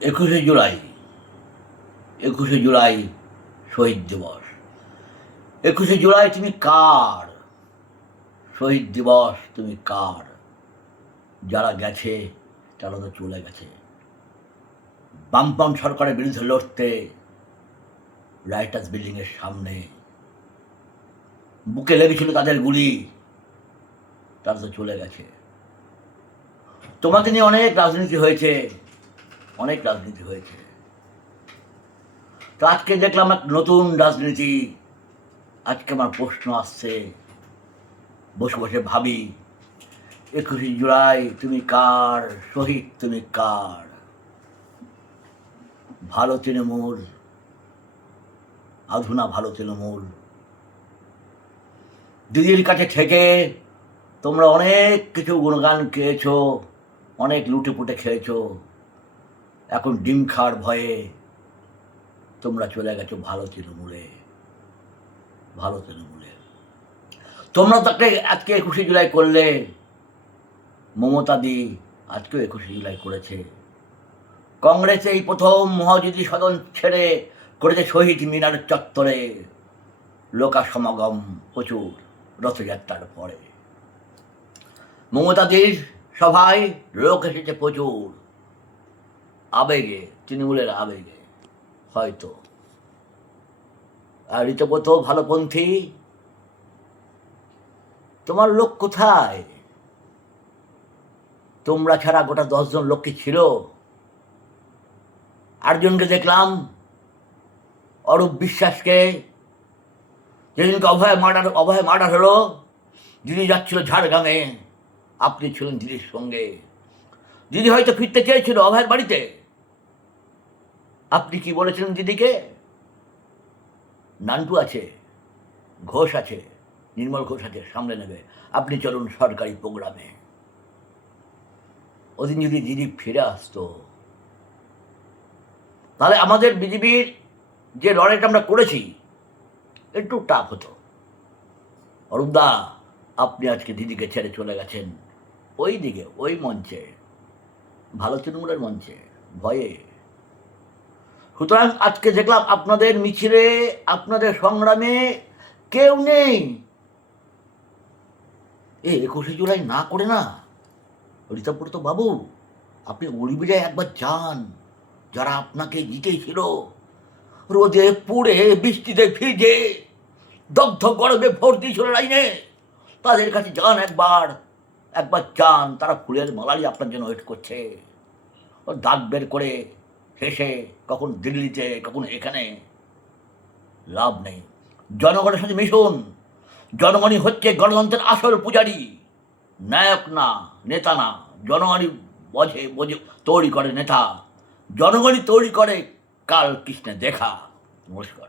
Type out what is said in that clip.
21শে জুলাই 21শে জুলাই শহীদ দিবস। 21শে জুলাই তুমি কার? শহীদ দিবস তুমি কার? যারা গেছে তারা তো চলে গেছে। বামপন্থ সরকারের বিরুদ্ধে লড়তে রাইটার্স বিল্ডিংয়ের সামনে বুকে লেগেছিল তাদের গুলি, তারা তো চলে গেছে। তোমাকে নিয়ে অনেক রাজনীতি হয়েছে, অনেক রাজনীতি হয়েছে। তো আজকে দেখলাম এক নতুন রাজনীতি। আজকে আমার প্রশ্ন আসছে, বসে বসে ভাবি, 21শে জুলাই তুমি কার? শহীদ তুমি কার? ভালো তৃণমূল, আধুনা ভালো তৃণমূল, দিদির কাছে থেকে তোমরা অনেক কিছু গুণগান খেয়েছো, অনেক লুটেপুটে খেয়েছো। এখন ডিম খাওয়ার ভয়ে তোমরা চলে গেছো ভালো তৃণমূলে। ভালো তৃণমূলে তোমরা তাকে আজকে 21শে জুলাই করলে, মমতাদি আজকেও 21শে জুলাই করেছে। কংগ্রেস এই প্রথম মহাজ্যোতি সদন ছেড়ে করেছে শহীদ মিনার চত্বরে লোকা সমাগম প্রচুর রথযাত্রার পরে। মমতাদির সভায় লোক এসেছে প্রচুর, আবেগে, তৃণমূলের আবেগে হয়তো। আর ঋতব্রত ভালোপন্থী, তোমার লোক কোথায়? তোমরা ছাড়া গোটা 10 জন লোক কি ছিল? 8জনকে দেখলাম, অরূপ বিশ্বাসকে যেদিনকে অভয় মার্ডার হলো, দিদি যাচ্ছিল ঝাড়গ্রামে, আপনি ছিলেন দিদির সঙ্গে। দিদি হয়তো ফিরতে চেয়েছিল অভয়ের বাড়িতে। আপনি কি বলেছিলেন দিদিকে? নান্টু আছে, ঘোষ আছে, নির্মল ঘোষ আছে, সামলে নেবে, আপনি চলুন সরকারি প্রোগ্রামে। ওদিন যদি দিদি ফিরে আসতো, তাহলে আমাদের বিজেপির যে লড়াইটা আমরা করেছি একটু টাফ হতো। অরূপদা, আপনি আজকে দিদিকে ছেড়ে চলে গেছেন ওই দিকে, ওই মঞ্চে, ভালো তৃণমূলের মঞ্চে, ভয়ে। সুতরাং আজকে দেখলাম আপনাদের মিছিলে, আপনাদের সংগ্রামে কেউ নেই। 21শে জুলাই না করে না, ঋতব্রত বাবু, আপনি উড়িবিড়ায় একবার যান। যারা আপনাকে জিতেছিল, রোদে পুড়ে বৃষ্টিতে ভিজে দগ্ধ গরমে ভোট দিয়েছিল লাইনে, তাদের কাছে যান একবার যান। তারা ফুলের মালারই আপনার জন্য ওয়েট করছে। ও দাগ বের করে শেষে কখন দিল্লিতে, কখন এখানে, লাভ নেই। জনগণের সাথে মিশুন। জনগণই হচ্ছে গণতন্ত্রের আসল পূজারী, নায়ক না, নেতা না। জনগণই বোঝে তৈরি করে নেতা, জনগণই তৈরি করে কাল কৃষ্ণে দেখা। নমস্কার।